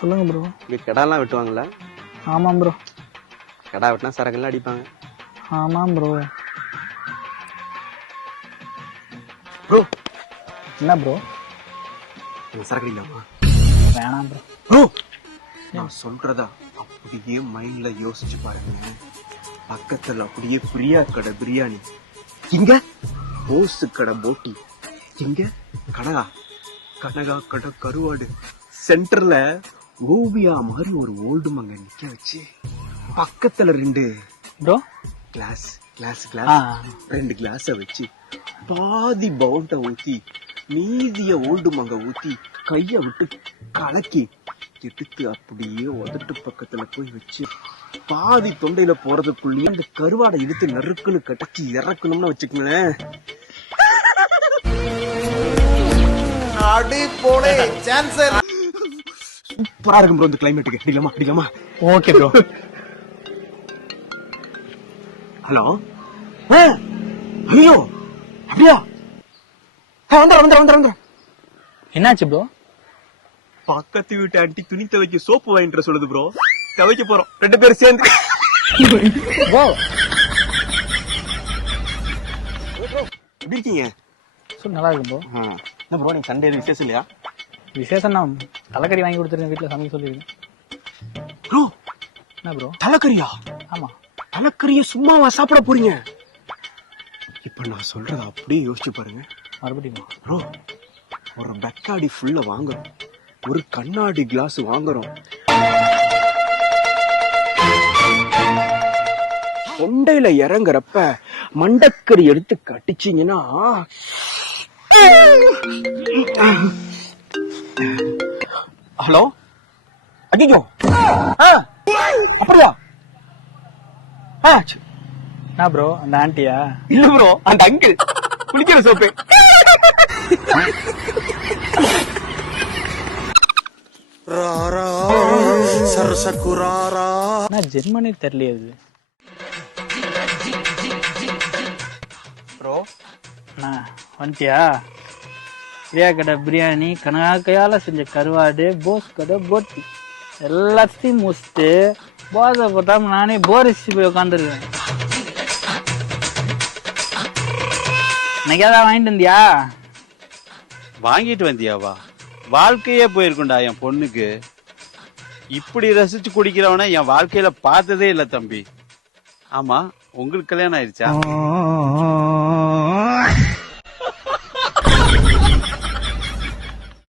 சொல்லுங்க ப்ரோ. இங்க கெடாலாம் வெட்டுவாங்கல்ல? ஆமாம் ப்ரோ. கெடா வெட்டினா சரக்குலாம் அடிப்பாங்க. ஆமாம் ப்ரோ. ப்ரோ என்ன ப்ரோ? சரக்கு அடிக்கலாமா? வேணாம் ப்ரோ. ப்ரோ நான் சொல்றதா அப்படியே மைண்ட்ல யோசிச்சு பாருங்க. பக்கத்துல அப்படியே பிரியா கடை பிரியாணி, இங்க போஸ் கடை போட்டி, இங்க கனகா கனகா கடை கருவாடு, சென்டர்ல ஓவியா மாதிரி ஒரு ஓல்டு மங்க நிக்க வச்சு பக்கத்துல ரெண்டு ப்ரோ கிளாஸ் கிளாஸ் கிளாஸ் ரெண்டு கிளாஸ வச்சு பாதி பவுண்ட ஊத்தி மீதிய ஓல்டு மங்க ஊத்தி கைய விட்டு கலக்கி எடுத்து அப்படியே உதட்டு பக்கத்துல போய் வச்சு பாதி தொண்டையில போறதுக்குள்ளேயே அந்த கருவாடை எடுத்து நறுக்குன்னு கட்டச்சி இறக்கணும்னு வச்சுக்கோங்களேன். சூப்பரா இருக்கும் ப்ரோ. இந்த கிளைமேட்டுக்கு அடிக்கலாமா? அடிக்கலாமா? Okay bro. ஹலோ. ஐயோ அப்படியா? வந்துடுறேன். என்னாச்சு ப்ரோ? பக்கத்து வீட்டு ஆண்டி துணி துவைக்க சோப்பு வாங்கிட்டு சொல்லுது ப்ரோ. துவைக்க போறோம் 2 பேரும் சேர்ந்து. ப்ரோ எப்படி இருக்கீங்க? நல்லா இருக்கு ப்ரோ. என்ன ப்ரோ நீங்க சண்டே விசேஷம் இல்லையா? விசேஷம் தான். தலைக்கறி வாங்கி கொடுத்துருக்கேன், வீட்டுல சமைக்க சொல்லிருக்கேன். ப்ரோ என்ன ப்ரோ? தலைக்கறியா? ஆமா. தலைக்கறிய சும்மாவா சாப்பிட போறீங்க? இப்ப நான் சொல்றத அப்படியே யோசிச்சு பாருங்க. மறுபடியும் ப்ரோ ஒரு பெக்காடி ஃபுல்லா வாங்குறோம், ஒரு கண்ணாடி கிளாஸ் வாங்குறோம், தொண்டையில இறங்குறப்ப மண்டக்கறி எடுத்து கட்டிச்சீங்கன்னா ஹலோ. ஐயோ அப்படியா? என்ன ப்ரோ அந்த ஆண்டியா? இல்ல ப்ரோ அந்த அங்கிள் குளிக்கிற சோப்பு. ஜெர்மனி தெரியலையே அது. ப்ரோ வந்துட்டியா? பிரியா கடை பிரியாணி, கனகா கையால செஞ்ச கருவாடு, போஸ் கடை போட்டி எல்லாத்தையும் முடிச்சுட்டு போதை போட்டாம நானே போரிச்சு போய் உட்காந்துருக்கேன். இன்னைக்கு ஏதாவது வாங்கிட்டு வந்தியா? வாங்கிட்டு வந்தியாவா? வாழ்க்கையே போயிருக்குண்டா என் பொண்ணுக்கு. இப்படி ரசிச்சு குடிக்கிறவன என் வாழ்க்கையில பார்த்ததே இல்ல தம்பி. ஆமா உங்களுக்கு கல்யாணம் ஆயிடுச்சா?